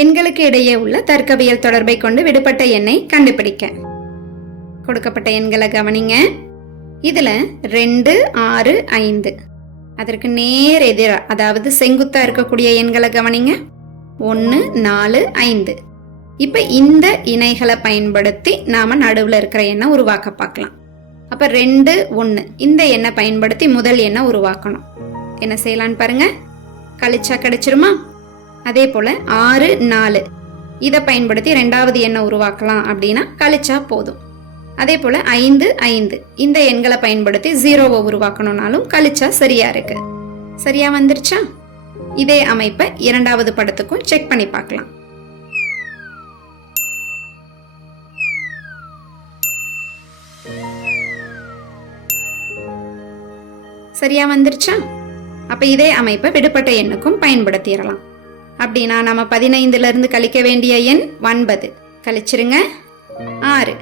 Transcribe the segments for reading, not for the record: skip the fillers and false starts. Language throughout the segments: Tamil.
எண்களுக்கு இடையே உள்ள தர்க்கவியல் தொடர்பை கொண்டு விடுபட்ட எண்ணை கண்டுபிடிக்க. கொடுக்கப்பட்ட எண்களை கவனிங்க. இதுல 2, 6, 5 அதற்கு நேர் எதிரா, அதாவது செங்குத்தா இருக்கக்கூடிய எண்களை கவனிங்க. 1, 4, 5. இப்ப இந்த இணைகளை பயன்படுத்தி நாம நடுவுல இருக்கிற எண்ணை உருவாக்க பார்க்கலாம். அப்ப 2, 1 இந்த எண்ணை பயன்படுத்தி முதல் எண்ணை உருவாக்கணும். என்ன செய்யலான்னு பாருங்க. கழிச்சா கிடைச்சிருமா? அதே போல 6, 4 இதை பயன்படுத்தி ரெண்டாவது எண்ணை உருவாக்கலாம். அப்படின்னா கழிச்சா போதும். அதே போல 5, 5 இந்த எண்களை பயன்படுத்தி 0வை உருவாக்கணும்னாலும் கழிச்சா சரியா இருக்கு. சரியா வந்துருச்சா? இதே அமைப்பை இரண்டாவது படத்துக்கும் செக் பண்ணி பார்க்கலாம். சரியா வந்துருச்சா? அப்ப இதே அமைப்பை விடுபட்ட எண்ணுக்கும் பயன்படுத்திடலாம். அப்படின்னா நம்ம 15ல இருந்து கழிக்க வேண்டிய எண் 9. கழிச்சிருங்க 6.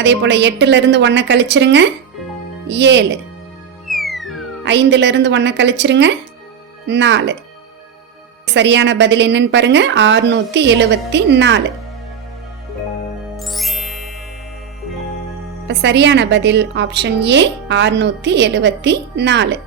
அதே போல 8ல இருந்து 1 கழிச்சிருங்க 7. 5ல இருந்து 1 கழிச்சிருங்க 4. சரியான பதில் என்னன்னு பாருங்க, 674. சரியான பதில் ஆப்ஷன் ஏ, 674.